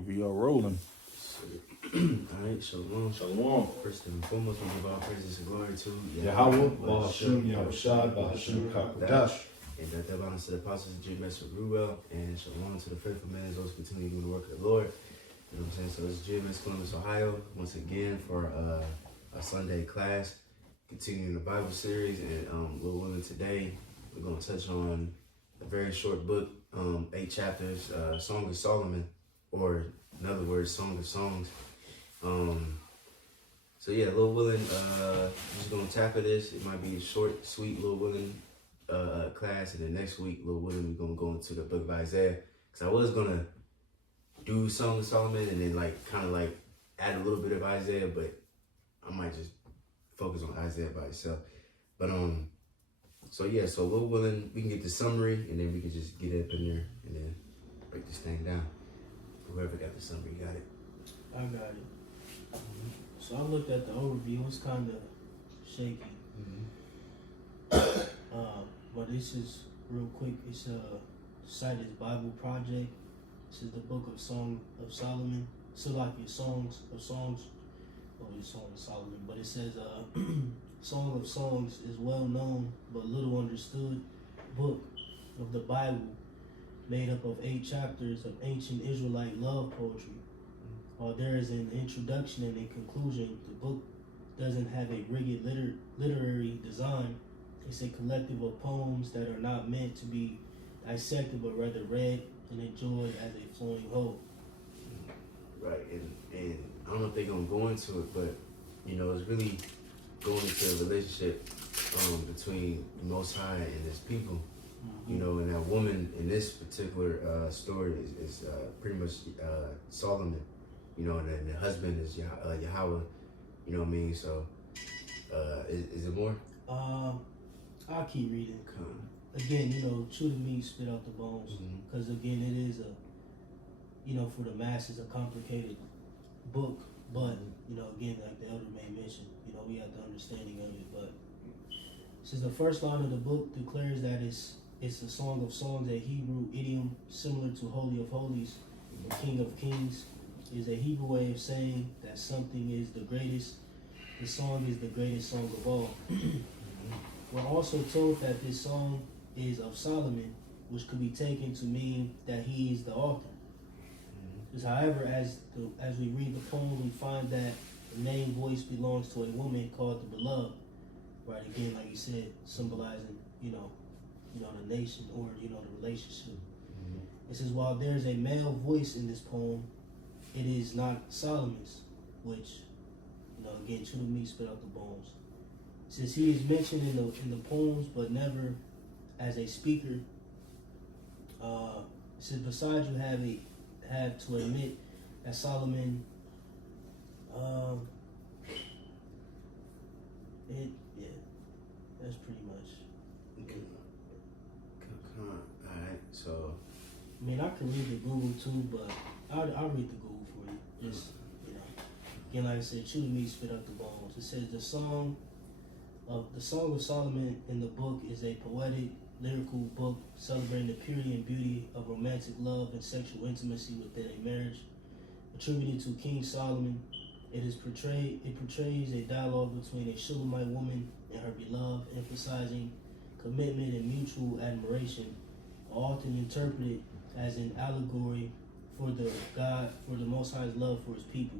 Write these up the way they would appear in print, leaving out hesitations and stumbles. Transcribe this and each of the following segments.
And we are rolling. Alright, shalom. Shalom. First and foremost, we give all praises and glory to Yahweh, Bahashim, Yahushai, Bahashim, Kakodash. And that belongs to the apostles of GMS Columbus, and shalom to the faithful men, those who continue doing the work of the Lord. You know what I'm saying? So it's GMS Columbus, Ohio, once again for a Sunday class, continuing the Bible series. And Lord willing, today we're going to touch on a very short book, 8 chapters, Song of Solomon, or in other words, Song of Songs. So yeah, Lord willing, just gonna tackle this. It might be a short, sweet, Lord willing class, and then next week, Lord willing, we're gonna go into the book of Isaiah. Cause I was gonna do Song of Solomon and then kind of add a little bit of Isaiah, but I might just focus on Isaiah by itself. But so yeah, so Lord willing, we can get the summary, and then we can just get up in there and then break this thing down. Whoever got the summary got it. I got it. So I looked at the overview. It's kind of shaky. But this is real quick. It's site is Bible Project. This is the book of Song of Solomon. So like your Songs of Songs. Oh, the Song of Solomon. But it says Song of Songs is well known but little understood book of the Bible, made up of 8 chapters of ancient Israelite love poetry. While there is an introduction and a conclusion, the book doesn't have a rigid literary design. It's a collective of poems that are not meant to be dissected, but rather read and enjoyed as a flowing whole. Right, and I don't know if they're going to go into it, but, you know, it's really going into a relationship between the Most High and His people. You know, and that woman in this particular story is pretty much Solomon, you know, and then the husband is Yahweh, you know what I mean? So, is it more? I'll keep reading. Again, you know, chew the meat, spit out the bones. Because, again, it is for the masses, a complicated book. But, you know, again, like the elder may mention, you know, we have the understanding of it. But since the first line of the book declares that it's a Song of Songs, a Hebrew idiom similar to Holy of Holies, or King of Kings, is a Hebrew way of saying that something is the greatest. The song is the greatest song of all. We're also told that this song is of Solomon, which could be taken to mean that he is the author. However, as we read the poem, we find that the main voice belongs to a woman called the Beloved. Right, again, like you said, symbolizing, you know, the nation, or, you know, the relationship. It says, while there's a male voice in this poem, it is not Solomon's, which, you know, again, chew the meat, spit out the bones. Since he is mentioned in the poems, but never as a speaker, it says, besides you have to admit that Solomon, that's pretty much. Okay. Alright, so. I mean, I can read the Google too, but I'll read the Google for you. Just, you know. Again, like I said, chew the meat, spit out the bones. It says the Song of Solomon in the book is a poetic, lyrical book celebrating the purity and beauty of romantic love and sexual intimacy within a marriage. Attributed to King Solomon, it portrays a dialogue between a Shulamite woman and her beloved, emphasizing commitment and mutual admiration, often interpreted as an allegory for the Most High's love for His people.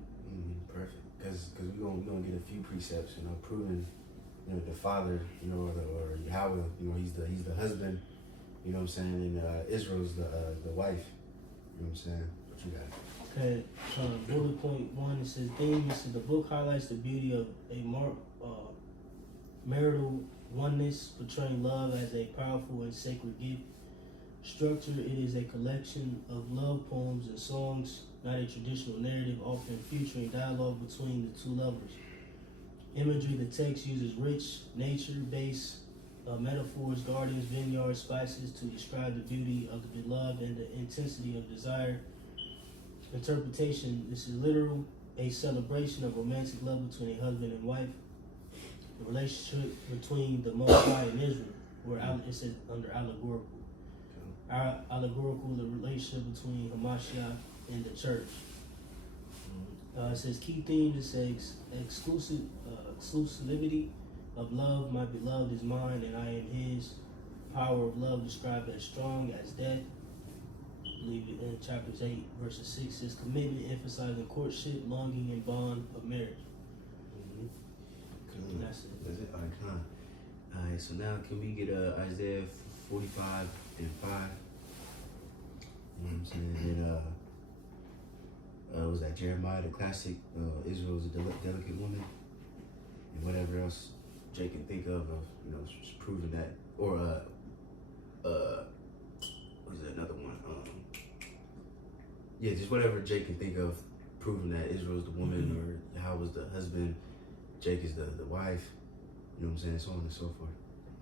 Perfect, because we're gonna get a few precepts, you know, proving, you know, the father, you know, or Yahweh, you know, he's the husband, you know what I'm saying, and Israel's the wife, you know what I'm saying. What you got? Okay, bullet point 1, it says, the book highlights the beauty of a marital oneness, portraying love as a powerful and sacred gift. Structure, it is a collection of love poems and songs, not a traditional narrative, often featuring dialogue between the two lovers. Imagery, the text uses rich, nature-based metaphors, gardens, vineyards, spices to describe the beauty of the beloved and the intensity of desire. Interpretation, this is literal, a celebration of romantic love between a husband and wife. The relationship between the Most High and Israel, where it says under allegorical. Allegorical, the relationship between Hamashiach in the church. It says key themes. It says exclusivity of love. My beloved is mine, and I am his. Power of love described as strong as death. I believe in chapters 8, verses 6 says commitment, emphasizing courtship, longing, and bond of marriage. Come That's it. That's it. All right, come on. All right. So now, can we get Isaiah 45 and 5? You know what I'm saying? And was that Jeremiah, the classic? Israel is a delicate woman, and whatever else Jake can think of just proving that, or what was another one? Yeah, just whatever Jake can think of, proving that Israel is the woman, or how was the husband, Jake is the wife. You know what I'm saying? So on and so forth.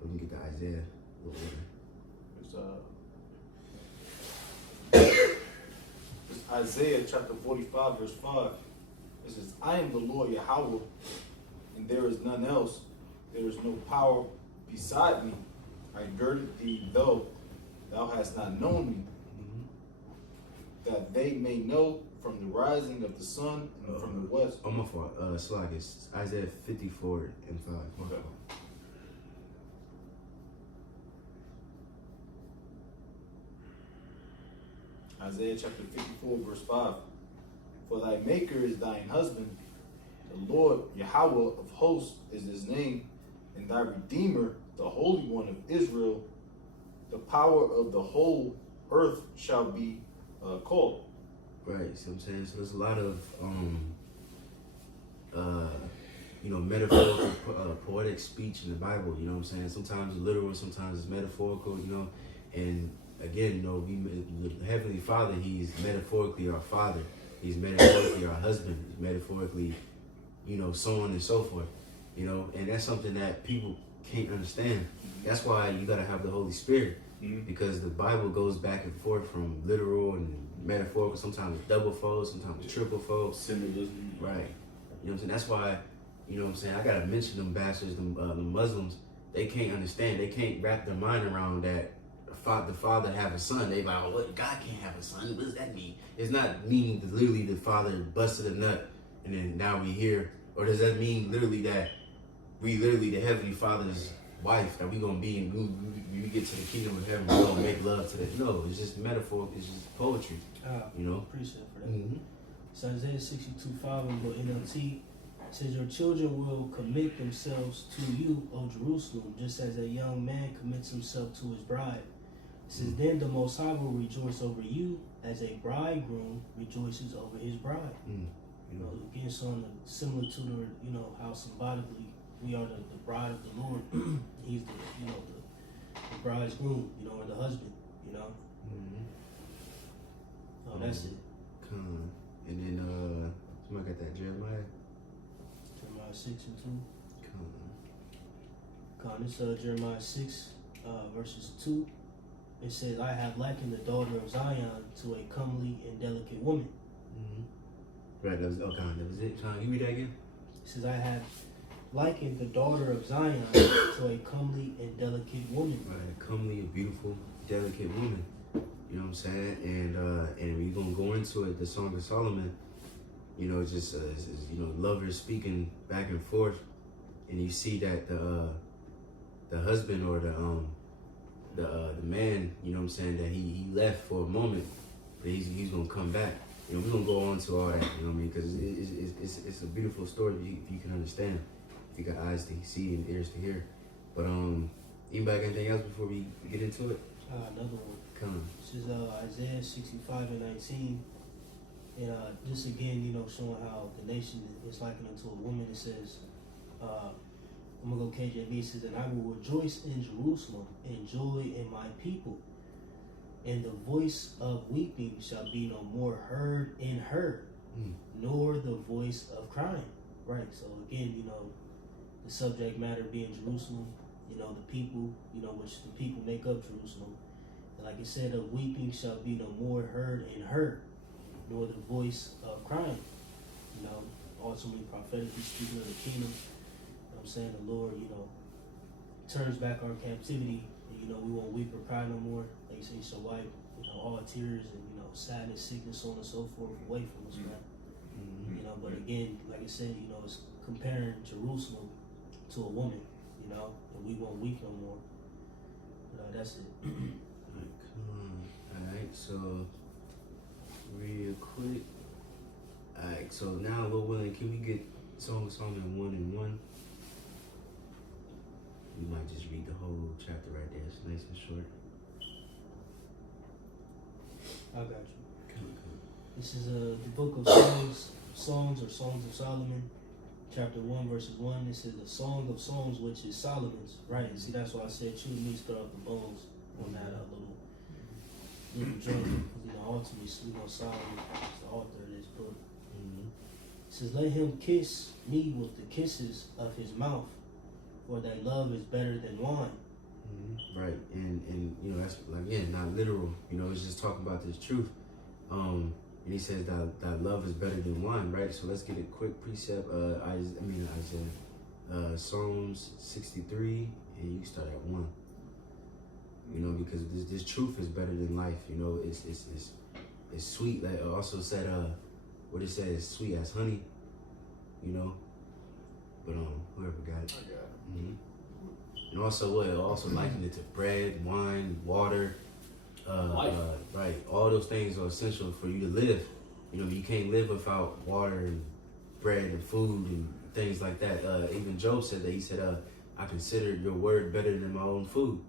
But we can get to Isaiah a little later. It's Isaiah chapter 45, verse 5. It says, I am the Lord Yahweh, and there is none else. There is no power beside me. I girded thee, though thou hast not known me, that they may know from the rising of the sun and from the west. Oh, my fault. Slag, it's Isaiah 54 and 5. My fault. Isaiah chapter 54, verse 5. For thy maker is thine husband, the Lord Yahweh of hosts is his name, and thy Redeemer, the Holy One of Israel. The power of the whole earth shall be called. Right, so I'm saying, so there's a lot of metaphorical poetic speech in the Bible, you know what I'm saying? Sometimes it's literal, sometimes it's metaphorical, and again, the Heavenly Father, he's metaphorically our father, he's metaphorically our husband, he's metaphorically, so on and so forth, and that's something that people can't understand. That's why you gotta have the Holy Spirit, because the Bible goes back and forth from literal and metaphorical, sometimes it's double fold, sometimes it's triple fold. Symbolism. Right. You know what I'm saying? That's why, I gotta mention them bastards, the Muslims, they can't understand, they can't wrap their mind around that the father have a son. They like, oh, what? God can't have a son. What does that mean? It's not meaning that literally the father busted a nut and then now we here. Or does that mean literally that we literally the Heavenly Father's wife, that we gonna be in, we get to the kingdom of heaven, we gonna make love to that? No, it's just metaphor, it's just poetry. Appreciate it for that. So Isaiah 62:5 in the NLT says, your children will commit themselves to you, O Jerusalem, just as a young man commits himself to his bride. It says, then the Most High will rejoice over you as a bridegroom rejoices over his bride. Again, so similar to the, how symbolically we are the bride of the Lord. He's the, the bride's groom, or the husband, that's it. Come. And then, somebody got that Jeremiah 6 and 2. Come. This Jeremiah 6, verses 2. It says, I have likened the daughter of Zion to a comely and delicate woman. Right, that was it. Can you read that again? It says, I have likened the daughter of Zion to a comely and delicate woman. Right, a comely, a beautiful, delicate woman. You know what I'm saying? And we're gonna go into it. The Song of Solomon, lovers speaking back and forth, and you see that the husband or the man, you know what I'm saying, that he left for a moment, but he's gonna come back. We're gonna go on to all that, you know what I mean? Because it's a beautiful story if you can understand, if you got eyes to see and ears to hear. But anybody got anything else before we get into it? Another one. Come on. This is Isaiah 65 and 19. And this again, showing how the nation is likened unto a woman. It says, I'm going to go KJV. It says, and I will rejoice in Jerusalem and joy in my people. And the voice of weeping shall be no more heard in her, nor the voice of crying. Right. So again, the subject matter being Jerusalem, the people, which the people make up Jerusalem. And like it said, of weeping shall be no more heard in her, nor the voice of crying. Ultimately prophetically speaking of the kingdom. I'm saying the Lord, turns back our captivity, and we won't weep or cry no more. Like you say, so wipe all tears and sadness, sickness, so on and so forth away from us, man. But again, like I said, it's comparing Jerusalem to a woman, and we won't weep no more. But that's it. Alright, come on. Alright, so real quick. Alright, so now Lord willing, can we get Song of Solomon 1 and 1? We might just read the whole chapter right there. It's nice and short. I got you. Come. This is the book of Songs or Songs of Solomon, chapter 1, verses 1. This is the Song of Songs, which is Solomon's, right? See, that's why I said chew the meat, spit out the bones on that little journey. Because, ultimately, Solomon is the author of this book. It says, let him kiss me with the kisses of his mouth, for thy love is better than wine. Right, and that's again not literal. It's just talking about this truth. And he says that love is better than wine, right? So let's get a quick precept. Isaiah, Psalms 63, and you start at 1. Because this truth is better than life. It's sweet. Like also said, what it says, sweet as honey. But whoever got it. I got it. And also likened it to bread, wine, water, Life. right? All those things are essential for you to live. You can't live without water and bread and food and things like that. Even Job said that. He said, "I consider your word better than my own food."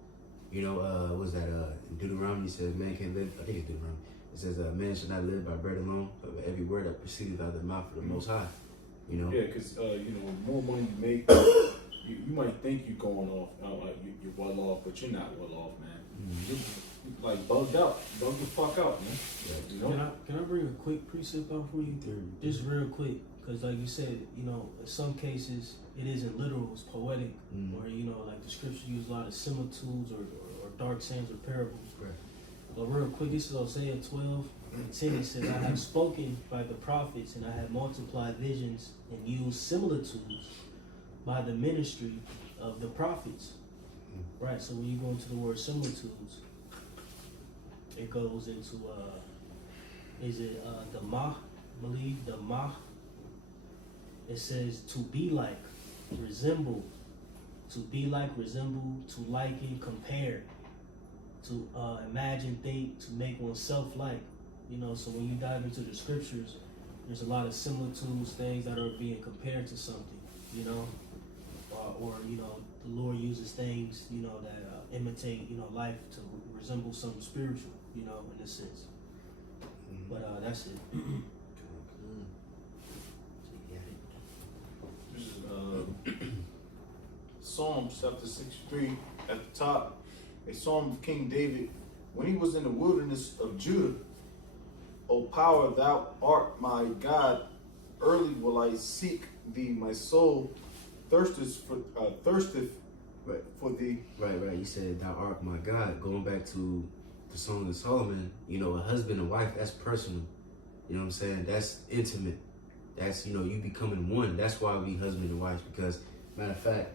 What was that? In Deuteronomy it says, "Man can't live." I think it's Deuteronomy. It says, "Man should not live by bread alone, but by every word that proceedeth out of the mouth of the Most High." Yeah, because the more money you make, you might think you're going off, like you're well off, but you're not well off, man. You're like bugged out, bugged the fuck out, man. Yeah. Can I bring a quick precept out for you? Just real quick, because like you said, in some cases it isn't literal, it's poetic, or like the scripture use a lot of similitudes or dark sayings or parables. Right. But real quick, this is Hosea 12:10. It says, "I have spoken by the prophets, and I have multiplied visions and used similitudes by the ministry of the prophets." Right. So when you go into the word similitudes, it goes into the mah? I believe the mah. It says to be like, resemble, to be like, resemble, to liken, compare, to imagine, think, to make oneself like. So when you dive into the scriptures, there's a lot of similitudes, things that are being compared to something, or the Lord uses things, that imitate, life to resemble something spiritual, in a sense. But that's it. This is Psalms chapter 63 at the top. A psalm of King David when he was in the wilderness of Judah. O power, thou art my God. Early will I seek thee. My soul thirsteth for thee. Right. You said, "Thou art my God." Going back to the Song of Solomon, a husband and wife, that's personal. You know what I'm saying? That's intimate. That's, you becoming one. That's why we husband and wife. Because, matter of fact,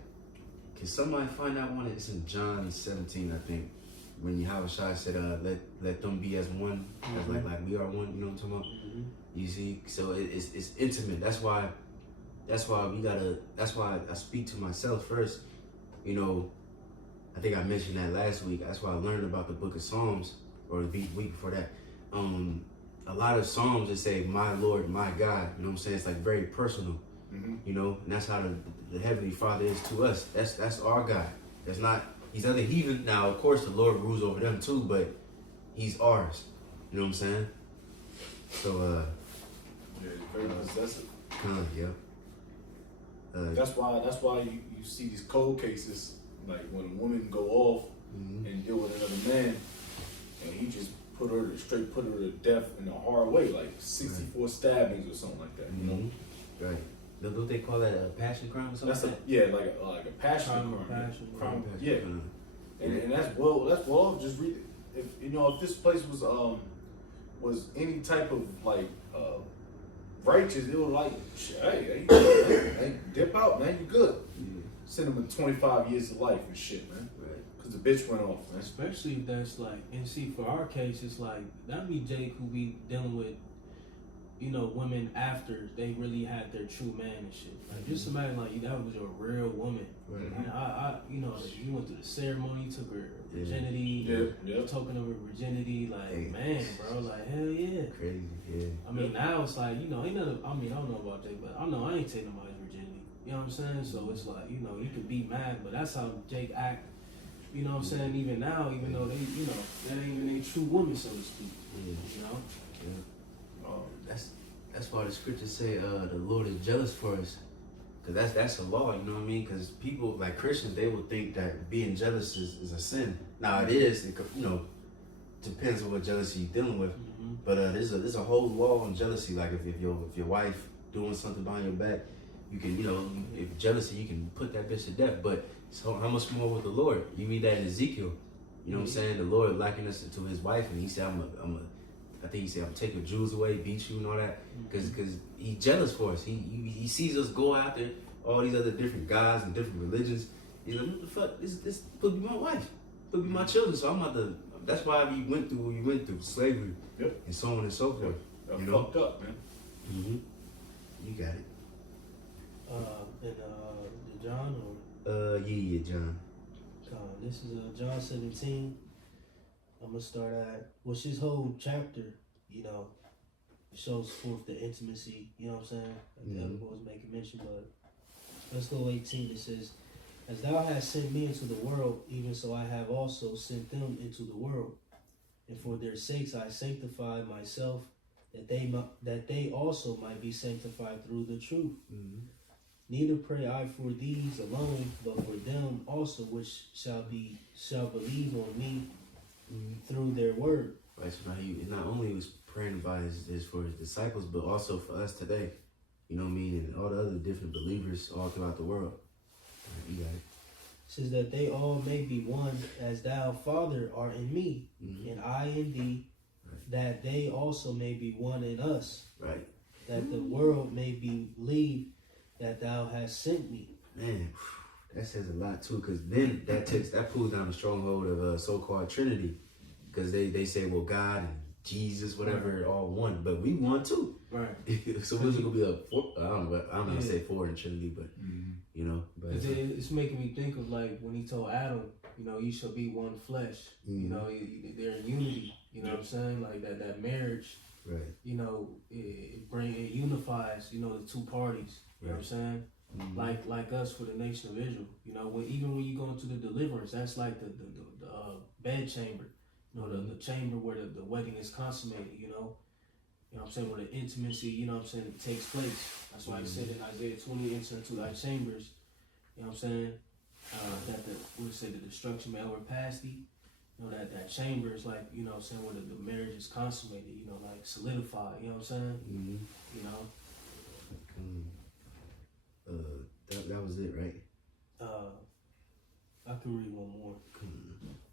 can somebody find that one? It's in John 17, I think. When Yahushua said, let them be as one, as like we are one, you know what I'm talking about? You see? So it's intimate. That's why I speak to myself first. I think I mentioned that last week. That's why I learned about the book of Psalms, or the week before that. A lot of Psalms that say, "My Lord, my God," you know what I'm saying? It's like very personal, and that's how the Heavenly Father is to us. That's our God. That's not, he's other heathen. Now, of course, the Lord rules over them too, but he's ours. You know what I'm saying? So, Yeah, it's very possessive. yeah. That's why you see these cold cases, like when a woman go off and deal with another man, and he just put her to death in a hard way, like 64 stabbings or something like that. Right. Don't they call that a passion crime or something? That's like like a passion crime. Crime. Yeah. And that's well. Just read it. If this place was any type of like righteous, it would like, hey, dip out, man. You good? Send him to 25 years of life and shit, man. Right. because the bitch went off, man. Especially if that's like, and see, for our case, it's like, that be Jake who be dealing with, you know, women after they really had their true man and shit. Like, just imagine, like, that was your real woman. Right. And you know, you went through the ceremony, took her virginity, Yeah. token of her virginity. Like, Hey. man, bro, like, hell yeah. Crazy, yeah. I mean, now it's like, you know, ain't nothing, I mean, I don't know about Jake, but I know I ain't taking nobody's virginity. You know what I'm saying? So it's like, you know, you can be mad, but that's how Jake act. You know what I'm saying? Even now, even though they, you know, that ain't even a true woman, so to speak. Yeah. You know? Yeah. That's why the scriptures say the Lord is jealous for us, because that's a law. You know what I mean? Because people like Christians, they will think that being jealous is a sin. Now it is. It, you know, depends on what jealousy you're dealing with. Mm-hmm. But there's a whole law on jealousy. Like if your wife doing something behind your back, you can, you know, if jealousy, you can put that bitch to death. But so how much more with the Lord? You read that in Ezekiel. You know what I'm saying? The Lord likened us to his wife, and he said, I think he said, I'm taking jewels away, beat you and all that. Because he's jealous for us. He sees us go after all these other different gods and different religions. He's like, what the fuck? This could be my wife. Could be my children. So I'm about to, that's why we went through what we went through, slavery, and so on and so forth. You know? Fucked up, man. Mm-hmm. You got it. The John or? Yeah, John. This is John 17. I'm gonna start at, which this whole chapter, you know, shows forth the intimacy, you know what I'm saying? Like the other boys making mention, but let's go 18. It says, as thou hast sent me into the world, even so I have also sent them into the world. And for their sakes I sanctify myself, that they also might be sanctified through the truth. Mm-hmm. Neither pray I for these alone, but for them also which shall believe on me through their word. Right, so now he not only was praying by his for his disciples, but also for us today. You know what I mean? And all the other different believers all throughout the world. Right, you got it. Says that they all may be one, as thou, Father, art in me, and I in thee, that they also may be one in us. Right. That the world may believe that thou hast sent me. Man, that says a lot too, because then that pulls down the stronghold of so-called Trinity, because they say, well, God and Jesus, whatever, all one, but we one too. Right. So what's it gonna be a four? I don't know. I'm gonna say four in Trinity, but you know, but it's making me think of like when he told Adam, you know, you shall be one flesh. You know, they're in unity. You know what I'm saying? Like that marriage. Right. You know, it unifies. You know, the two parties. You know what I'm saying? Like us for the nation of Israel. You know, even when you go into the deliverance, that's like the bed chamber. You know, the chamber where the wedding is consummated. You know what I'm saying? Where the intimacy, you know what I'm saying, takes place. That's why he said in Isaiah 20, enter into thy chambers. You know what I'm saying? That the destruction may overpass thee. You know, that chamber is like, you know what I'm saying, where the marriage is consummated, you know, like solidified, you know what I'm saying? You know? That was it, right? I can read one more.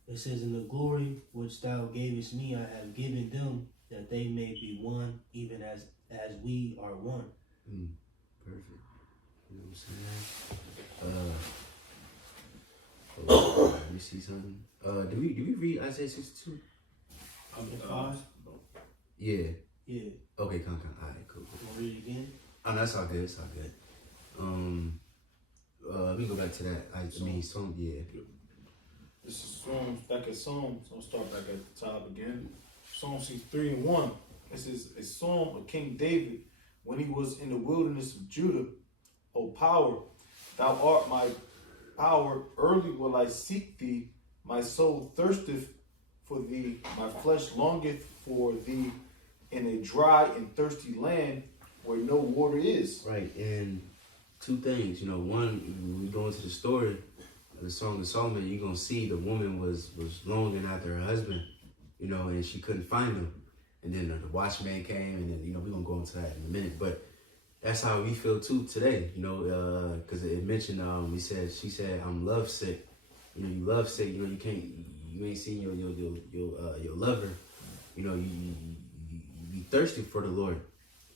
It says, in the glory which thou gavest me, I have given them, that they may be one, even as we are one. Perfect. You know what I'm saying? Let me see something. Do we read Isaiah 62? 5? Yeah. Yeah. Okay, come. Alright, cool. Want to read it again? Oh, that's all good. It's all good. Let me go back to that. Psalm, yeah. This is Psalms, back at Psalms. I'll start back at the top again. Psalm 63:1. This is a psalm of King David when he was in the wilderness of Judah. O power, thou art my power. Early will I seek thee. My soul thirsteth for thee. My flesh longeth for thee in a dry and thirsty land where no water is. Right, and two things. You know, one, when we go into the story of the Song of Solomon, you're going to see the woman was longing after her husband, you know, and she couldn't find him. And then the watchman came, and then, you know, we're going to go into that in a minute. But that's how we feel, too, today, you know, because it mentioned, she said, I'm love sick. You know, you love sick, you know, you ain't seen your lover. You know, you be thirsty for the Lord.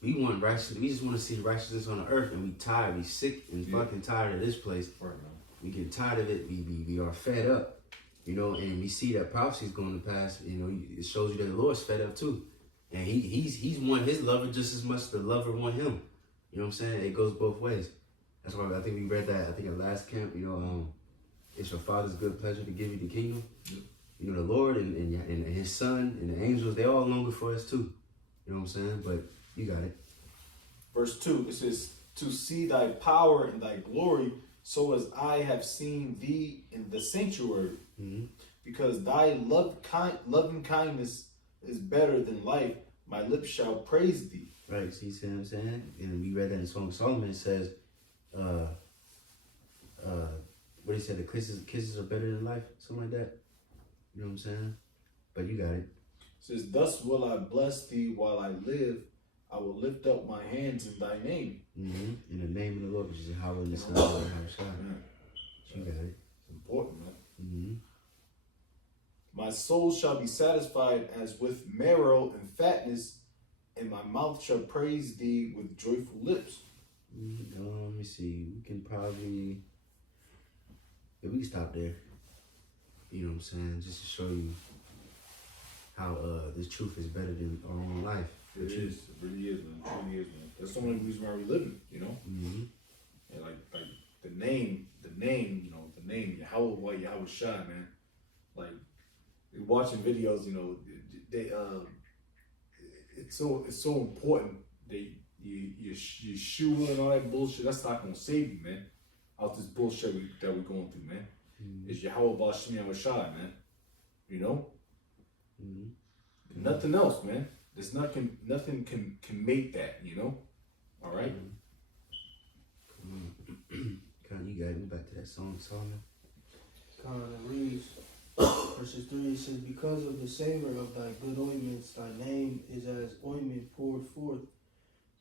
We want righteousness. We just want to see righteousness on the earth, and we tired. We sick and fucking tired of this place. Right, man. We get tired of it. We are fed up. You know, and we see that prophecy is going to pass. You know, it shows you that the Lord's fed up too. And he's want his lover just as much as the lover want him. You know what I'm saying? It goes both ways. That's why I think we read that, I think at last camp, you know, it's your Father's good pleasure to give you the kingdom. Yep. You know, the Lord and his son and the angels, they all longer for us too. You know what I'm saying? But you got it. Verse 2, it says, to see thy power and thy glory, so as I have seen thee in the sanctuary. Mm-hmm. Because thy loving kindness is better than life, my lips shall praise thee. Right, see what I'm saying? And we read that in Song of Solomon. It says, what he said, the kisses are better than life, something like that. You know what I'm saying? But you got it. It says, thus will I bless thee while I live. I will lift up my hands in thy name. Mm-hmm. In the name of the Lord, which is Yahweh and the Son of the Lord. You got it. It's important, man. Mm-hmm. My soul shall be satisfied as with marrow and fatness, and my mouth shall praise thee with joyful lips. Let me see. We can probably, we can stop there. You know what I'm saying? Just to show you how this truth is better than our own life. It is. It really is, man. It really is, man. That's the only reason why we living, you know? Mm-hmm. And like the name, you know, the name, Yahweh Shai, man. Like, watching videos, you know, they it's so important. You shoe and all that bullshit. That's not gonna save you, man. Out this bullshit that we're going through, man. Mm-hmm. It's Yahweh Bashim Yahushai, man. You know, nothing else, man. There's nothing can make that, you know. All right. Come on, you got it. Back to that song, Solomon. It reads, verses 3, it says, because of the savor of thy good ointments, thy name is as ointment poured forth.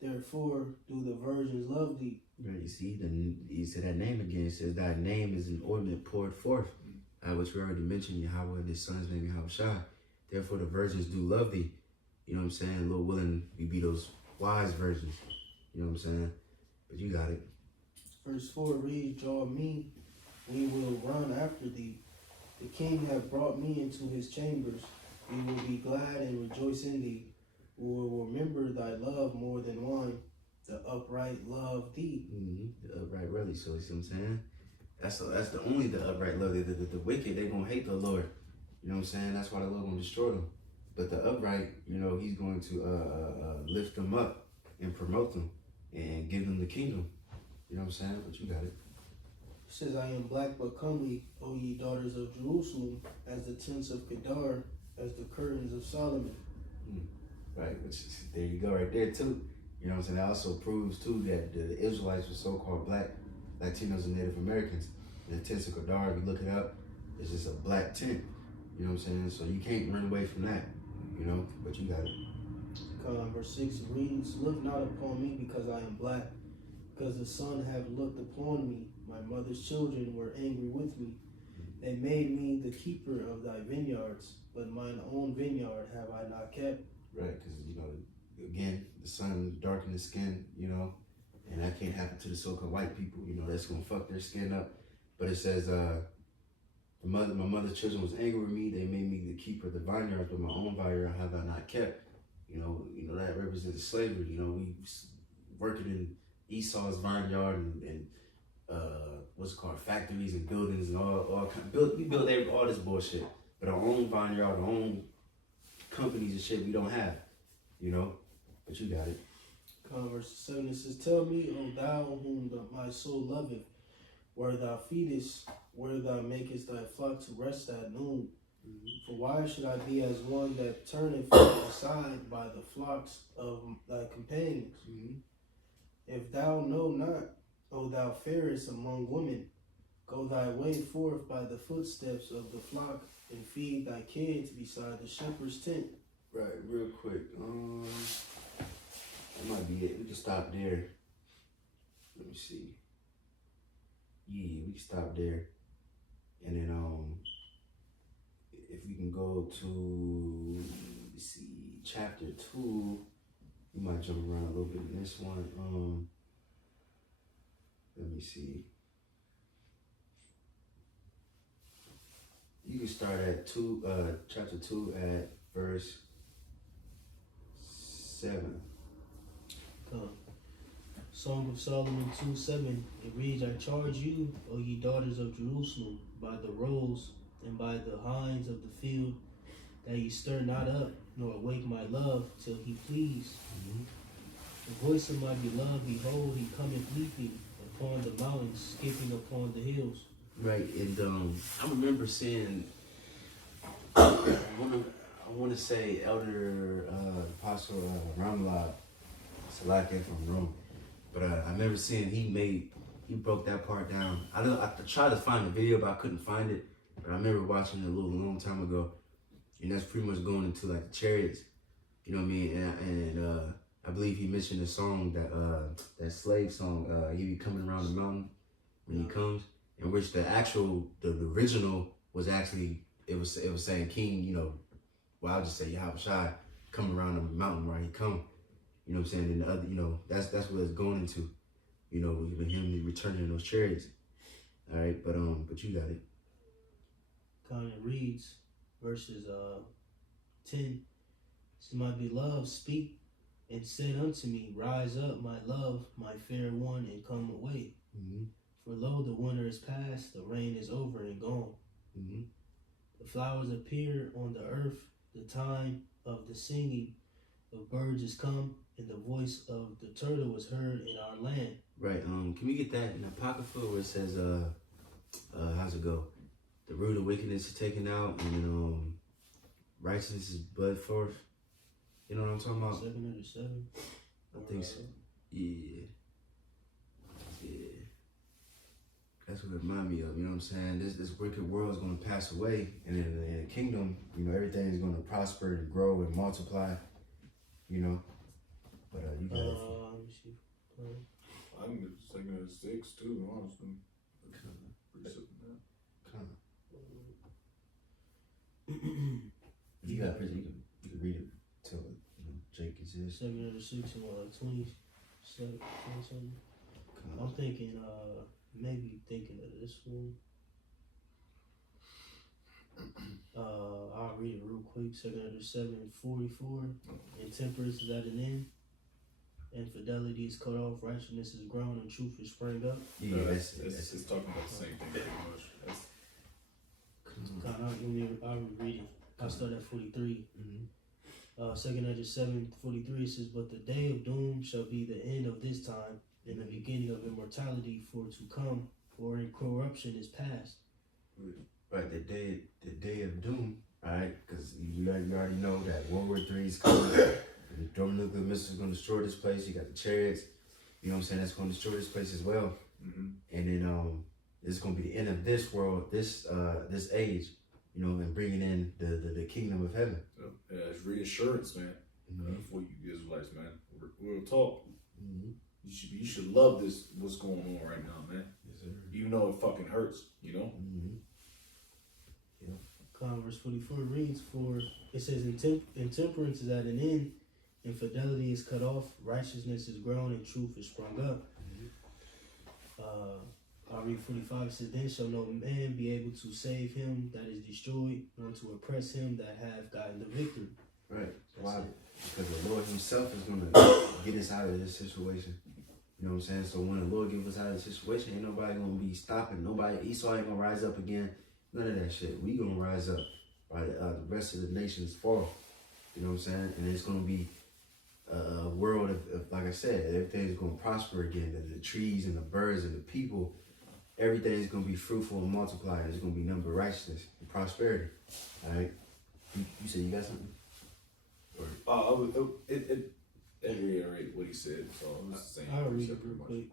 Therefore do the virgins love thee. Right, you see, you said that name again. It says thy name is an ointment poured forth. Which we already mentioned, Yahweh and his son's name, Yahweh Shai. Therefore the virgins do love thee. You know what I'm saying? Lord willing, we be those wise virgins. You know what I'm saying? But you got it. Verse 4 reads, draw me, we will run after thee. The king hath brought me into his chambers. We will be glad and rejoice in thee. We will remember thy love more than wine. The upright love thee. Mm-hmm. The upright really. So you see what I'm saying? That's the only the upright love. The wicked, they gonna hate the Lord. You know what I'm saying? That's why the Lord gonna destroy them. But the upright, you know, he's going to lift them up and promote them and give them the kingdom. You know what I'm saying? But you got it. It says, I am black but comely, O ye daughters of Jerusalem, as the tents of Kedar, as the curtains of Solomon. Right, which is, there you go right there too. You know what I'm saying? That also proves too that the Israelites were so-called black Latinos and Native Americans. And the tents of Kedar, if you look it up, it's just a black tent. You know what I'm saying? So you can't run away from that. You know, but you got it. Verse 6 reads, look not upon me because I am black, because the sun have looked upon me. My mother's children were angry with me. They made me the keeper of thy vineyards, but mine own vineyard have I not kept. Right, because, you know, again, the sun darkened the skin, you know, and that can't happen to the so-called white people. You know, that's going to fuck their skin up. But it says, my mother's children was angry with me. They made me the keeper of the vineyards, but my own vineyard have I not kept. You know that represents slavery. You know, we working in Esau's vineyard and what's it called, factories and buildings and all kind. We build all this bullshit, but our own vineyard, our own companies and shit, we don't have. You know, but you got it. Verse 7 it says, tell me, O thou whom my soul loveth, where thou feedest, where thou makest thy flock to rest at noon. For why should I be as one that turneth aside by the flocks of thy companions? If thou know not, O thou fairest among women, go thy way forth by the footsteps of the flock, and feed thy kids beside the shepherd's tent. Right, real quick. That might be it. We can stop there. Let me see. Yeah, we can stop there. And then if we can go to, let's see, chapter 2, we might jump around a little bit in this one. Let me see. You can start at chapter 2 at verse 7. Song of Solomon 2:7. It reads, I charge you, O ye daughters of Jerusalem, by the roes and by the hinds of the field, that ye stir not up, nor awake my love, till he please. The voice of my beloved, behold, he cometh leaping upon the mountains, skipping upon the hills. Right, and I remember seeing, I want to say Elder Apostle Ramlad Salaki from Rome, but I remember seeing he broke that part down. I tried to find the video, but I couldn't find it. But I remember watching it a long time ago, and that's pretty much going into like the chariots, you know what I mean? And I believe he mentioned the song that slave song, he be coming around the mountain when he comes, in which the original was actually it was saying King, you know, well I'll just say Yahweh Shai coming around the mountain where he come, you know what I'm saying? And the other, you know, that's what it's going into, you know, with him returning in those chariots. All right, but you got it. Kind of reads verses 10. Says, my beloved, speak and said unto me, rise up, my love, my fair one, and come away. For lo, the winter is past, the rain is over and gone. The flowers appear on the earth, the time of the singing of birds is come, and the voice of the turtle is heard in our land. Right. Can we get that in Apocrypha where it says, how's it go? The root of wickedness is taken out, and then righteousness is bud forth. You know what I'm talking about? 707. I think so. Yeah. That's what it reminds me of. You know what I'm saying? This wicked world is going to pass away, and in the kingdom, you know, everything is going to prosper and grow and multiply. You know. But you got it. Let me see. I can get the second at 6 too, honestly. You got prison. You can read it till Jake is here. 706 and 27, something. I'm thinking, maybe thinking of this one. I'll read it real quick. 707:44. Intemperance is at an end. Infidelity is cut off. Righteousness is grown, and truth is sprang up. Yeah, that's it's talking about the same thing pretty much. I'll read it. I'll start at 43. 207:43 says, but the day of doom shall be the end of this time, and the beginning of immortality for to come, for incorruption is past. Right, the day of doom, right? Because you already know that World War III is coming. The thermonuclear missile is going to destroy this place. You got the chariots, you know what I'm saying? That's going to destroy this place as well. And then it's going to be the end of this world, this age, you know, and bringing in the kingdom of heaven. Yeah, it's reassurance, man. For you Israelites, man. Real talk. You should love this, what's going on right now, man. Yes, sir. Even though it fucking hurts, you know? Verse 44 reads, for it says, intemperance is at an end, infidelity is cut off, righteousness is grown, and truth is sprung up. I'll read 45. It says, then shall no man be able to save him that is destroyed, nor to oppress him that have gotten the victory. Right. Why? Because the Lord himself is going to get us out of this situation. You know what I'm saying? So when the Lord gives us out of the situation, ain't nobody going to be stopping. Esau ain't going to rise up again. None of that shit. We going to rise up. Right? The rest of the nations fall. You know what I'm saying? And it's going to be a world of, like I said, everything's going to prosper again. The trees and the birds and the people, everything's going to be fruitful and multiply. There's going to be number righteousness and prosperity. All right? You said you got something? It reiterate what he said, so I was saying. I'll read it real quick.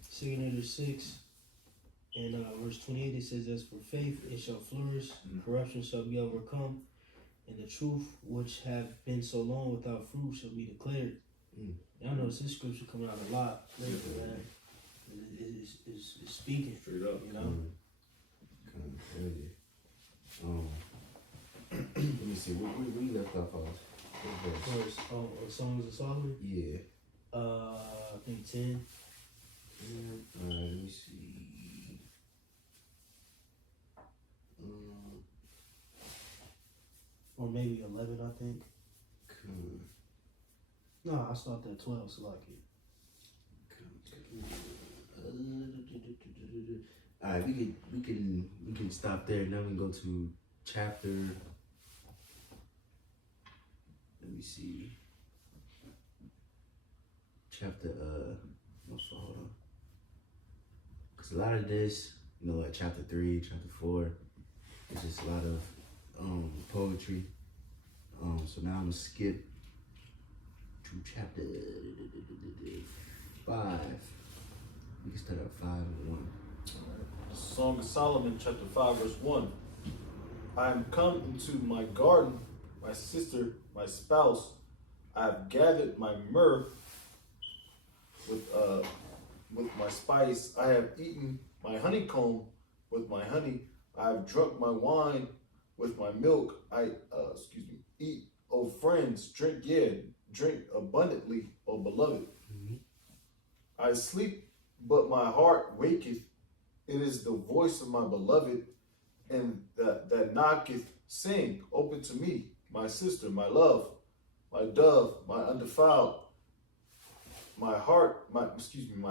606 and verse 28, it says, as for faith, it shall flourish, corruption shall be overcome, and the truth which have been so long without fruit shall be declared. Y'all notice this scripture coming out a lot lately, man. It's speaking Straight up, you know. Let me see. Where you left off on? Verse, Songs of Solomon. Yeah. I think 10. Let me see. Or maybe 11, I think. Cool. No, I stopped at 12, so like it. All right, we can stop there. Now we can go to chapter. Let me see. Chapter hold on. Cause a lot of this, like chapter 3, chapter 4, it's just a lot of poetry. So now I'm gonna skip to chapter 5. We can start at 5 and 1. Song of Solomon, chapter 5, verse 1. I am come into my garden, my sister, my spouse. I have gathered my myrrh with my spice. I have eaten my honeycomb with my honey. I have drunk my wine with my milk. Eat, O friends, drink abundantly, O beloved. Mm-hmm. I sleep, but my heart waketh. It is the voice of my beloved, and that knocketh, saying, open to me, my sister, my love, my dove, my undefiled. My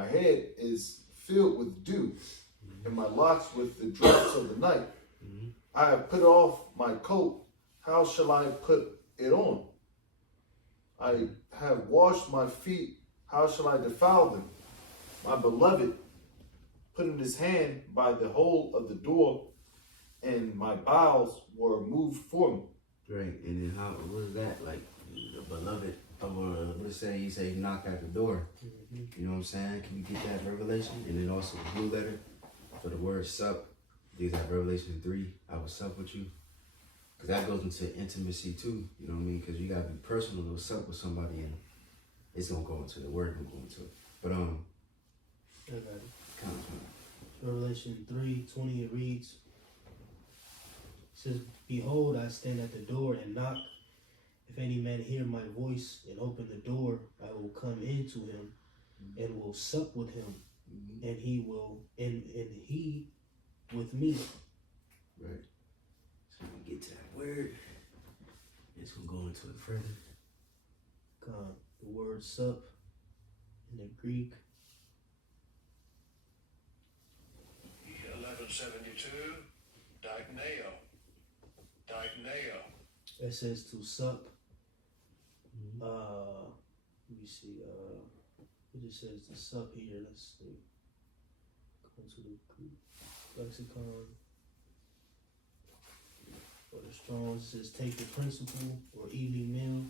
head is filled with dew, and my locks with the drops of the night. Mm-hmm. I have put off my coat. How shall I put it on? I have washed my feet. How shall I defile them? My beloved put in his hand by the hole of the door, and my bowels were moved for me. Right, and then what is that? Like, the beloved, or what it say? He say, knock at the door. Mm-hmm. You know what I'm saying? Can you get that revelation? And then also the blue letter for the word sup. These have Revelation 3, I will sup with you. Because that goes into intimacy too, you know what I mean? Because you got to be personal to sup with somebody, and it's going to go into the word, going to go into it. But, Revelation 3:20, it reads, it says, behold, I stand at the door and knock. If any man hear my voice and open the door, I will come into him and will sup with him, and he with me. Right. So we get to that word. It's going to go into it further. The word sup in the Greek. 1172, digneo. It says to sup. Let me see. It just says to sup here. Let's see. Go to the Greek lexicon. For the Strong's, it says take the principle or evening meal.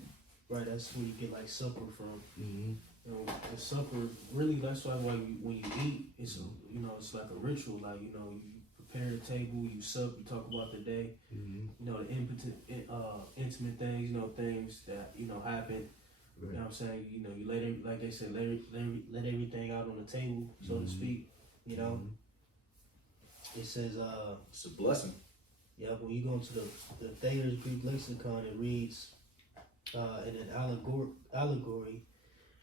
Right, that's where you get like supper from. Mm-hmm. You know, the supper really, that's why when you eat, it's it's like a ritual. Like you prepare the table, you sup, you talk about the day. Mm-hmm. The intimate things. Things that happen. Right. You know what I'm saying? You let it, like they said, let everything out on the table, so to speak. Mm-hmm. It says It's a blessing. yeah, when you go into the Thayer's Greek lexicon, it reads in an allegory,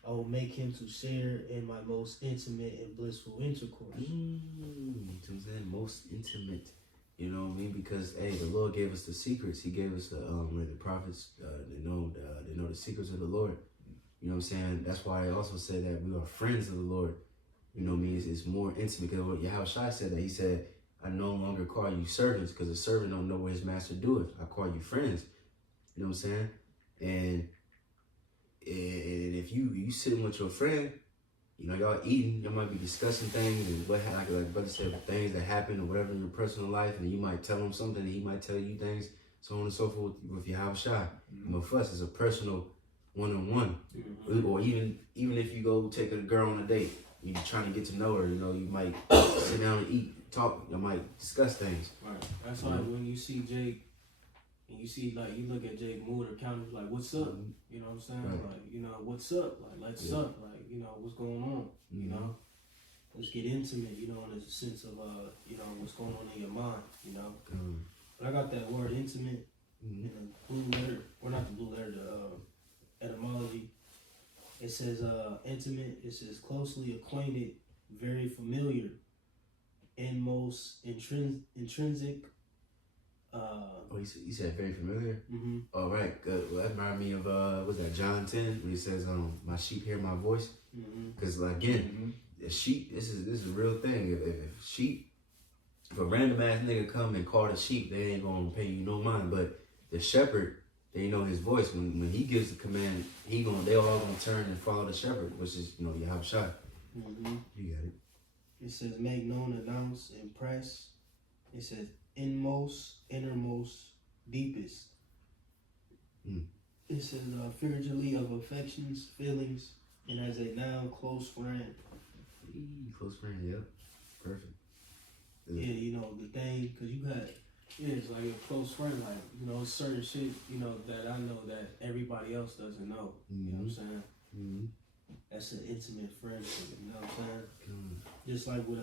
I will make him to share in my most intimate and blissful intercourse. So I'm saying most intimate, you know what I mean? Because the Lord gave us the secrets. He gave us the prophets. They know the secrets of the Lord. You know what I'm saying? That's why I also said that we are friends of the Lord. You know what I mean? It's more intimate. Because what Yahushua said that he said, I no longer call you servants because a servant don't know what his master doeth. I call you friends. You know what I'm saying? And if you sitting with your friend, y'all eating, y'all might be discussing things and what, like brother said, things that happen or whatever in your personal life, and you might tell him something, and he might tell you things, so on and so forth with Yahushua. For us, it's a personal one-on-one. Or even if you go take a girl on a date, you're trying to get to know her, you might sit down and eat, talk, you might discuss things. Right. That's why when you see Jake, and you see, like, you look at Jake Moore, the counter, like, what's up? You know what I'm saying? Right. Like, what's up? Like, let's sup. Like, what's going on? Let's get intimate, in the sense of, what's going on in your mind, But I got that word intimate in the blue letter, or not the blue letter, the etymology. It says intimate, it says closely acquainted, very familiar, and most intrinsic, You said very familiar? Mm-hmm. All right, good. Well, that reminded me of, what's that, John 10, where he says, my sheep hear my voice. Mm-hmm. Because, like, again, the sheep, this is a real thing. If a random ass nigga come and call the sheep, they ain't gonna pay you no mind. But the shepherd, they know his voice. When he gives the command, they all gonna turn and follow the shepherd, which is, Yahweh Shai. Mm-hmm. You got it. It says make known, announce, impress. It says inmost, innermost, deepest. It says figuratively of affections, feelings, and as a noun, close friend. Close friend, yep. Perfect. Yeah, the thing, because you got, it's like a close friend, like, certain shit, that I know that everybody else doesn't know. You know what I'm saying? Mm-hmm. That's an intimate friendship, you know what I'm saying? Just like with,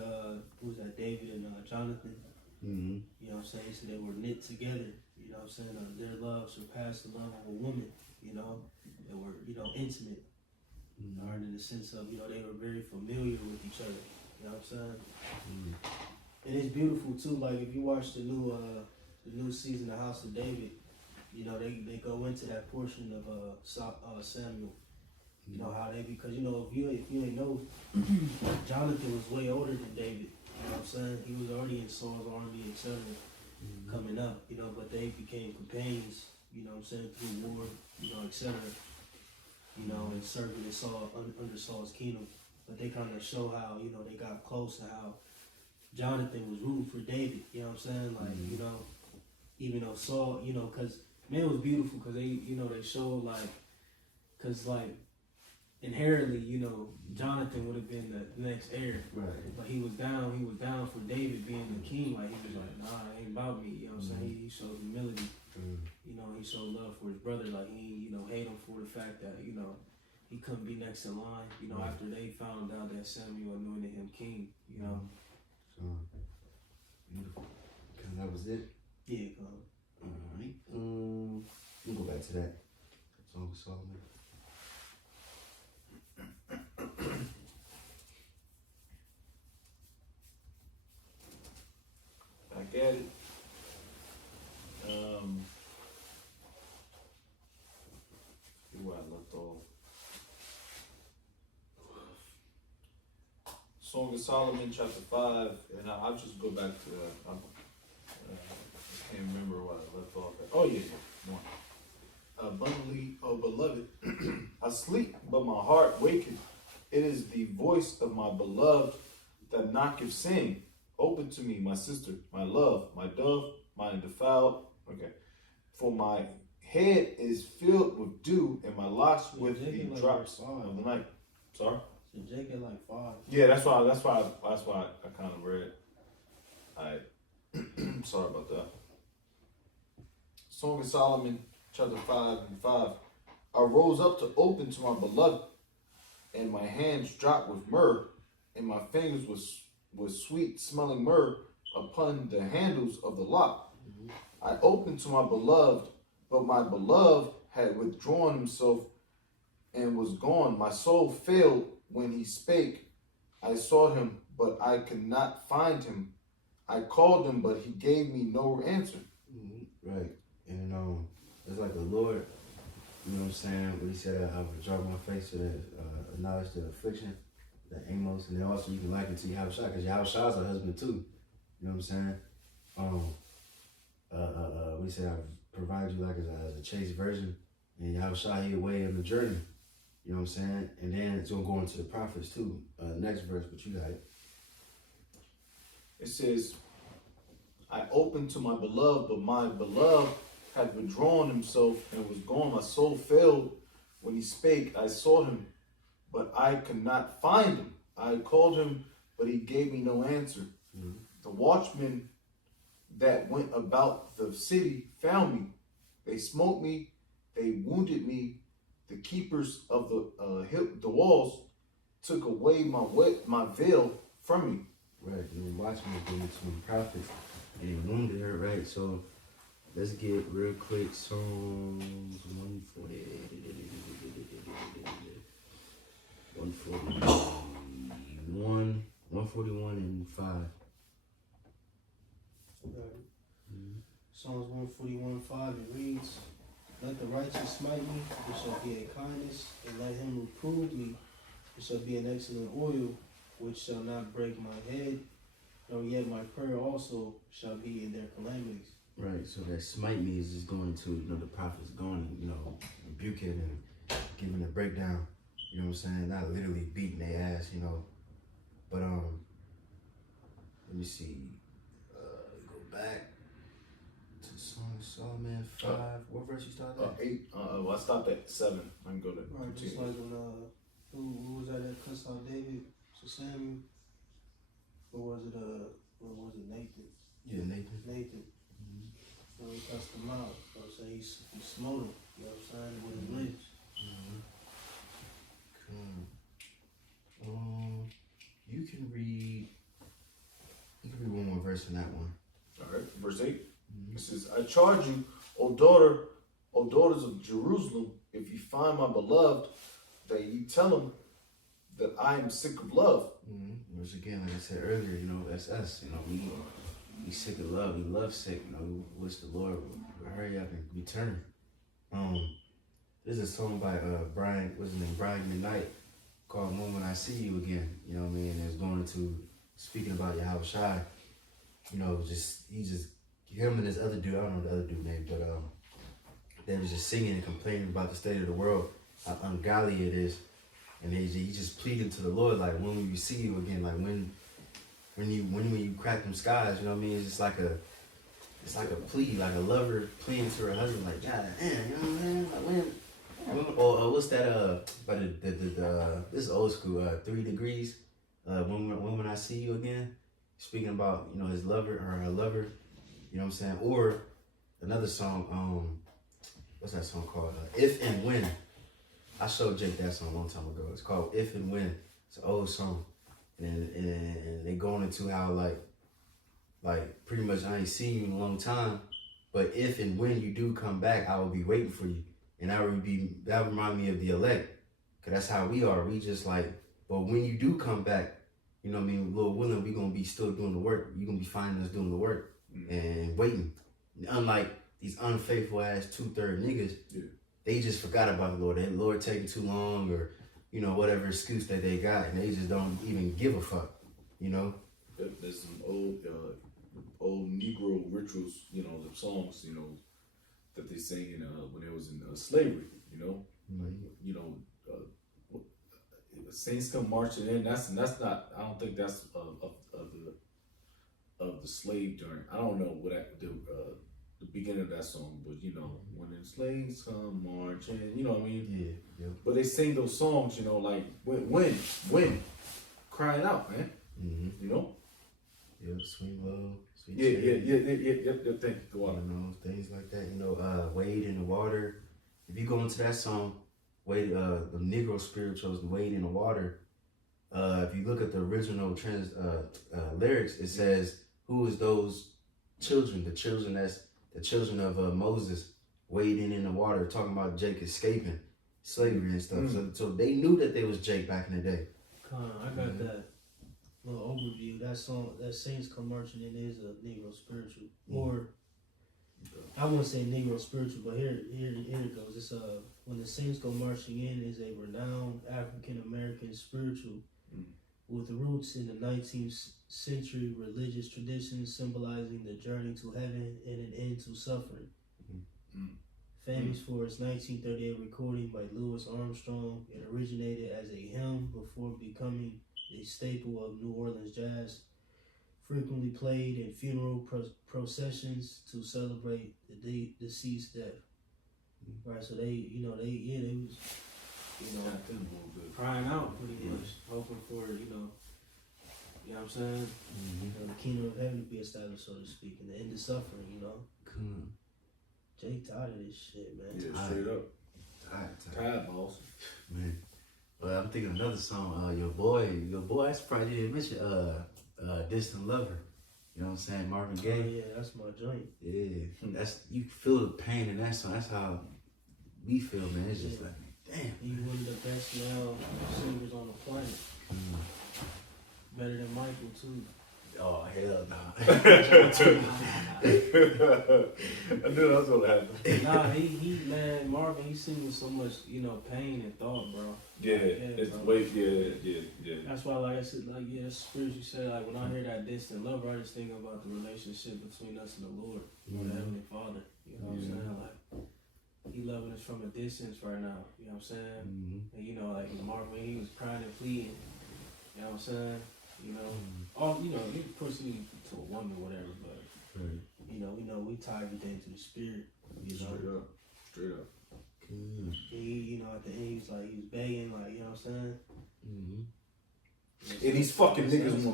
who was that, David and Jonathan? Mm-hmm. You know what I'm saying? So they were knit together, you know what I'm saying? Their love surpassed the love of a woman, They were, intimate. Or in the sense of, they were very familiar with each other, you know what I'm saying? And it's beautiful too, like if you watch the new season of House of David, they go into that portion of Samuel. How because if you ain't know, Jonathan was way older than David. You know what I'm saying? He was already in Saul's army, etc. Coming up, but they became companions. You know what I'm saying, through war, etc. And serving in Saul under Saul's kingdom. But they kind of show how they got close to how Jonathan was rooting for David. You know what I'm saying? Like even though Saul, because man, it was beautiful because they showed because inherently, Jonathan would have been the next heir. Right. But he was down for David being the king. Like he was like, nah, it ain't about me. You know what I'm saying? He showed humility. He showed love for his brother. Like he, hate him for the fact that, he couldn't be next in line. After they found out that Samuel anointed him king. Beautiful. That was it. Yeah. All right. We'll go back to that Song of Solomon. Back at it. Where I left off. Song of Solomon, chapter 5, and I'll just go back to that. I can't remember what I left off at. Oh, yeah. One. Abundantly, oh beloved, I sleep, but my heart waketh. It is the voice of my beloved that knocketh, saying, open to me, my sister, my love, my dove, my undefiled. Okay. For my head is filled with dew, and my locks with the drops of the night. Sorry? So Jake at like 5. Yeah, that's why I kind of read. Alright. Sorry about that. Song of Solomon, chapter 5 and 5. I rose up to open to my beloved, and my hands dropped with myrrh, and my fingers was sweet smelling myrrh upon the handles of the lock. I opened to my beloved, but my beloved had withdrawn himself and was gone. My soul failed when he spake. I sought him, but I could not find him. I called him, but he gave me no answer. Right. And it's like the Lord, you know what I'm saying, when he said, I would draw my face to acknowledge the affliction, the Amos, and then also you can liken it to Yahweh Shai, because Yahweh Shai is a husband too. You know what I'm saying? We said I provide you like as a chaste virgin, and Yahweh Shai, he away in the journey. You know what I'm saying? And then it's gonna go into the prophets too. Next verse, but you got it. It says, I opened to my beloved, but my beloved had withdrawn himself and was gone. My soul failed when he spake. I sought him, but I could not find him. I called him, but he gave me no answer. The watchmen that went about the city found me. They smote me. They wounded me. The keepers of the walls took away my veil from me. Right, and the watchman was given to the prophet, and he wounded her, right? So let's get real quick Psalms 140. 141 and 5. Psalms 141:5, it reads, let the righteous smite me, it shall be a kindness, and let him reprove me, it shall be an excellent oil, which shall not break my head, nor yet my prayer also shall be in their calamities. Right, so that smite me is just going to, the prophet's going and, rebuking and giving a breakdown, you know what I'm saying? Not literally beating their ass, But, let me see, go back to Song of Solomon 5. What verse you started at? 8. I stopped at 7. I can go to Right, just like when, who was that cussed out David? So Samuel? Or was it Nathan? Yeah, Nathan. Nathan. So he cussed him out. You know what I'm saying? He smote him, you know what I'm saying, with his lips. Cool. You can read one more verse in that one. All right, verse 8. It says, I charge you, O daughters of Jerusalem, if you find my beloved, that you tell him that I am sick of love. Which again, like I said earlier, that's us. We sick of love. We love sick. We wish the Lord would hurry up and return. This is a song by Brian, what's his name? Brian McKnight, called When I See You Again. You know what I mean? And it's going into speaking about Yahweh Shai. Him and this other dude, I don't know the other dude's name, but they was just singing and complaining about the state of the world, how ungodly it is. And he just pleading to the Lord, like, when will you see you again? Like, when you crack them skies, you know what I mean? It's just like a plea, like a lover pleading to her husband, like, God damn, you know what I mean? Like, or what's that, this is old school, 3 Degrees, when I see you again, speaking about, his lover or her lover, you know what I'm saying? Or another song, what's that song called? If and When. I showed Jake that song a long time ago. It's called If and When. It's an old song. And they going into how like pretty much I ain't seen you in a long time, but if and when you do come back, I will be waiting for you. And that remind me of the elect. Cause that's how we are. We just like, but when you do come back, you know what I mean, Lord willing, we gonna be still doing the work. You gonna be finding us doing the work and waiting. Unlike these unfaithful ass 2/3 niggas, they just forgot about the Lord. The Lord taking too long, or whatever excuse that they got, and they just don't even give a fuck. There's some old Negro rituals, the songs, that they sang in when they was in slavery. Saints come marching in. That's not. I don't think that's of the slave journey. I don't know what the beginning of that song, but when the slaves come marching, you know what I mean? Yeah. But they sing those songs, like when, crying out, man. Yeah, swing low, sweet. Yeah. Thank you. Go on. Things like that. Wade in the water. If you go into that song, Wade, the Negro spirituals, Wade in the water. If you look at the original lyrics, it says, "Who is those children? The children of Moses wading in the water," talking about Jake escaping slavery and stuff. So they knew that they was Jake back in the day. I got that little overview. That song, that Saints Come Marching In, is a Negro spiritual, or I wouldn't say Negro spiritual, but here it goes. It's When the Saints Go Marching In is a renowned African American spiritual with roots in the 19th century religious tradition symbolizing the journey to heaven and an end to suffering. Famous for its 1938 recording by Louis Armstrong, it originated as a hymn before becoming a staple of New Orleans jazz, frequently played in funeral processions to celebrate the deceased death. Right, so they was, crying out pretty much, hoping for, you know what I'm saying? The kingdom of heaven to be established, so to speak, and the end of suffering, Jake tired of this shit, man. Yeah, straight up. Tired, boss. Man. Well, I'm thinking another song, your boy, I probably didn't mention, Distant Lover. You know what I'm saying? Marvin Gaye. Oh, yeah, that's my joint. Yeah. You feel the pain in that song. That's how we feel, man. It's just like, damn. He's one of the best now singers on the planet. Better than Michael, too. Oh hell nah. I knew that was gonna happen. Nah, he man, Marvin, he seen with so much, pain and thought, bro. Yeah, it's bro. way, yeah. That's why, like I said, like it's spiritual. You said, like when I hear that distant love, I just think about the relationship between us and the Lord, the Heavenly Father. You know what I'm saying? Like he loving us from a distance right now. You know what I'm saying? And like Marvin, he was crying and pleading. You know what I'm saying? All of course, he to a woman, whatever, but we know we tie everything to the spirit. Straight up. He, at the end, he was begging, like, you know what I'm saying? And these fucking niggas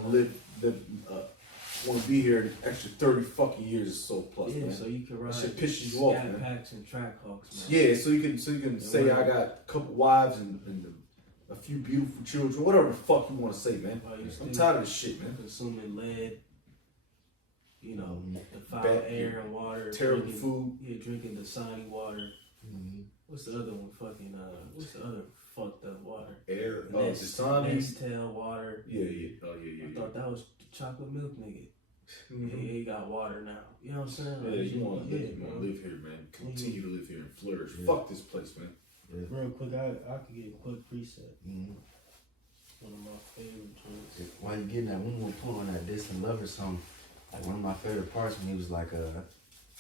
want to be here an extra 30 fucking years or so plus, Yeah, man. so you can ride That shit pisses you off, Scat man. Packs and track hawks, man. Yeah, so you can say I got a couple wives and a few beautiful children, whatever the fuck you want to say, man. I'm tired of this shit, man. Consuming lead, the foul Bad, air and water. Terrible drinking, food. Yeah, drinking Dasani water. What's the other one? What's the other fucked up water? Air, Dasani. Dasani. Nestle water. Yeah. Oh, yeah. I thought that was the chocolate milk nigga. Yeah, he got water now. You know what I'm saying? Yeah, you want to live bro. here, man. Continue to live here and flourish. Yeah. Fuck this place, man. Real quick, I could get a quick preset. One of my favorite joints. While you getting that, one more point on that distant lover song. Like one of my favorite parts when he was like,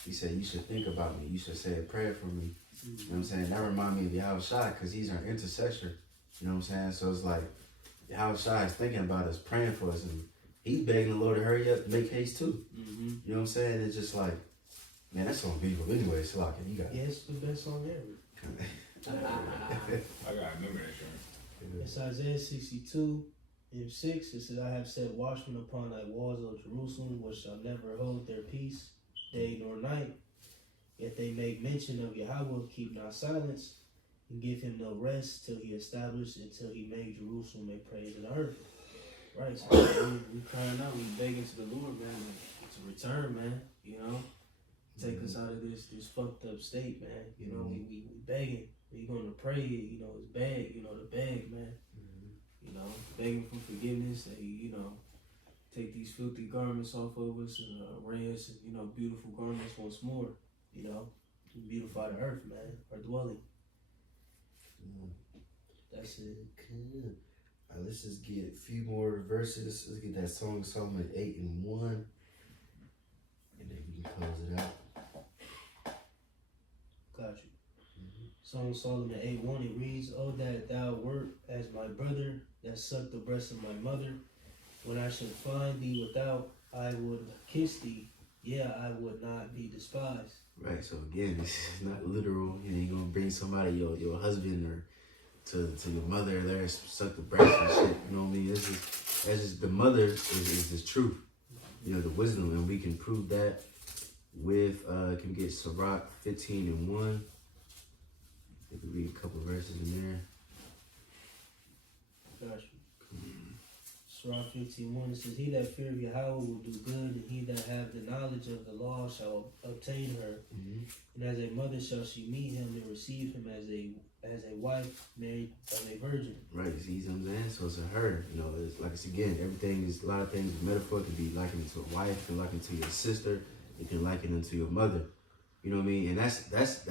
he said, "You should think about me. You should say a prayer for me." You know what I'm saying? That remind me of Yahushua because he's our intercessor. You know what I'm saying? So it's like Yahushua is thinking about us, praying for us, and he's begging the Lord to hurry up, make haste too. You know what I'm saying? It's just like, man, that song beautiful. Anyway, so like, you got Yeah, it's the best song ever. I gotta remember that shit. It's Isaiah 62 and 6. It says, I have set watchmen upon thy walls, O Jerusalem, which shall never hold their peace, day nor night. Yet they make mention of Yahweh, keep not silence, and give him no rest till he establish, until he make Jerusalem a praise in the earth. Right, so we crying out, we begging to the Lord, man, to return, man, take us out of this fucked up state, man. We begging. We going to pray, it's beg, the beg, man. Begging for forgiveness, that he, take these filthy garments off of us and array us in, beautiful garments once more, beautify the earth, man, our dwelling. That's it. Good. All right, let's just get a few more verses. Let's get that song Solomon 8 and 1. And then we can close it out. Got you. Song Solomon 8:1, it reads, "Oh, that thou wert as my brother, that sucked the breast of my mother. When I should find thee without, I would kiss thee. Yeah, I would not be despised." Right, so again, this is not literal. You ain't gonna bring somebody, your husband or to your mother there, suck the breast and shit. You know what I mean? That's just the mother is the truth. The wisdom, and we can prove that with can we get Sirach 15 and 1. We can read a couple verses in there. Got you. Sirach 15:1, it says, "He that feareth Yahweh will do good, and he that have the knowledge of the law shall obtain her. And as a mother shall she meet him and receive him as a wife married of a virgin." Right, see what I'm saying? So it's a her. It's like it's again, everything is a lot of things. Metaphor can be likened to a wife, can liken to your sister, it can liken into your mother. You know what I mean? And that's just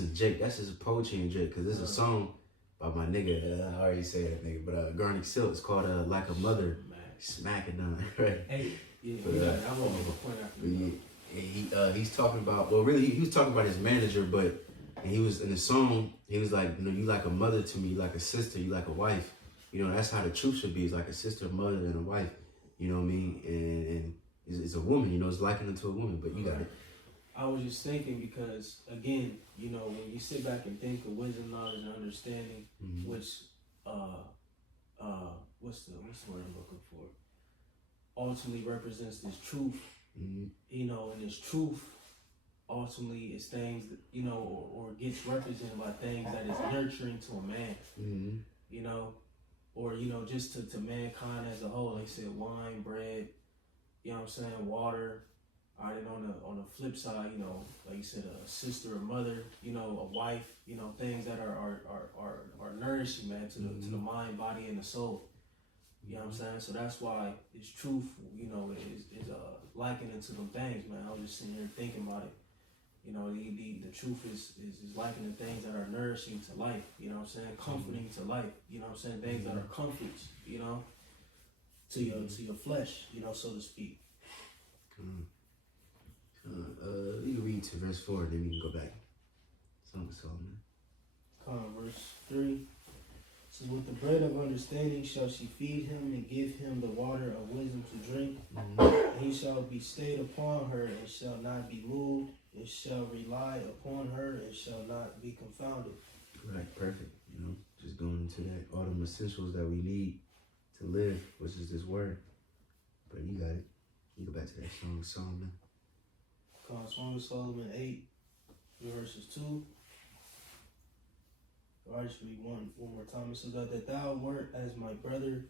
a jig. That's just a poetry and jig. Cause there's a song by my nigga. I already said that nigga, but Garnick Silk. It's called "Like a Mother." Smack it down, right? Hey, yeah, But, I want to make a point after. He's talking about. Well, really, he was talking about his manager, but he was in the song. He was like, you like a mother to me, you like a sister, you like a wife. That's how the truth should be. It's like a sister, a mother, and a wife. You know what I mean? And it's a woman. It's likened to a woman. But you got it. I was just thinking because, again, when you sit back and think of wisdom, knowledge, and understanding, which, what's the word I'm looking for? Ultimately represents this truth, and this truth ultimately is things that, or gets represented by things that is nurturing to a man, or, just to mankind as a whole. Like I said, wine, bread, water. All right, and on the flip side, like you said, a sister, a mother, a wife, things that are nourishing, man, to the mind, body, and the soul. You know what I'm saying? So that's why it's truth, you know, is likening to them things, man. I was just sitting here thinking about it. You know, the truth is likening things that are nourishing to life, you know what I'm saying? Comforting to life, you know what I'm saying? Things that are comforts, you know, to your flesh, you know, so to speak. We can read to verse 4, then we can go back. Song of Solomon. Verse 3 says, with the bread of understanding shall she feed him and give him the water of wisdom to drink. And he shall be stayed upon her and shall not be moved. It shall rely upon her and shall not be confounded. Right, perfect. You know, just going into that, all them essentials that we need to live, which is this word. But you got it. You go back to that Song of Solomon. Song of Solomon 8, verses 2. I'll just read one more time. It says that thou wert as my brother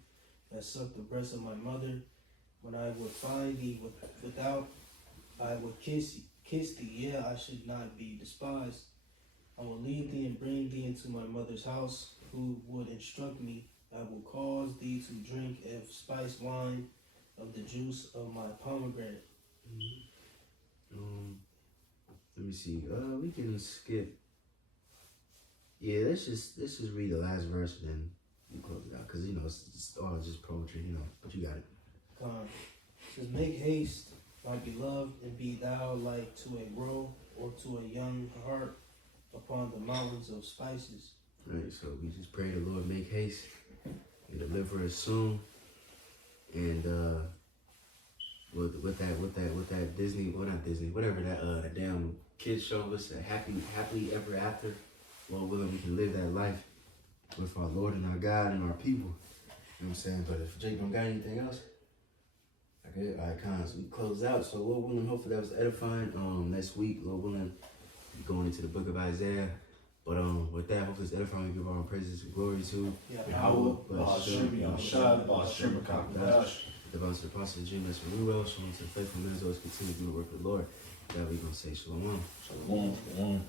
that sucked the breast of my mother. When I would find thee without, I would kiss thee. Yeah, I should not be despised. I will lead thee and bring thee into my mother's house, who would instruct me. I will cause thee to drink of spiced wine, of the juice of my pomegranate. Let me see. We can skip. Yeah, let's just read the last verse and then you close it out, cause you know it's all just poetry, you know. But you got it. It says, make haste, my beloved, and be thou like to a roe or to a young hart upon the mountains of spices. Right. So we just pray the Lord make haste and deliver us soon, and with that Disney, well not Disney, whatever that damn kids show us, a happily ever after. Lord willing, we can live that life with our Lord and our God and our people. You know what I'm saying? But if Jake don't got anything else, okay, all right, cons, we close out. So Lord willing, hopefully that was edifying. Next week, Lord willing, we're going into the book of Isaiah. But with that, hopefully it's edifying. We give our praises and glory to Yahweh, Ba'ashem, Yahushua, Ba'ashem Kakudash. the bounce of the Apostle GMS Columbus, showing to the faithful men as always continue to do the work of the Lord. That we're going to say shalom. Shalom.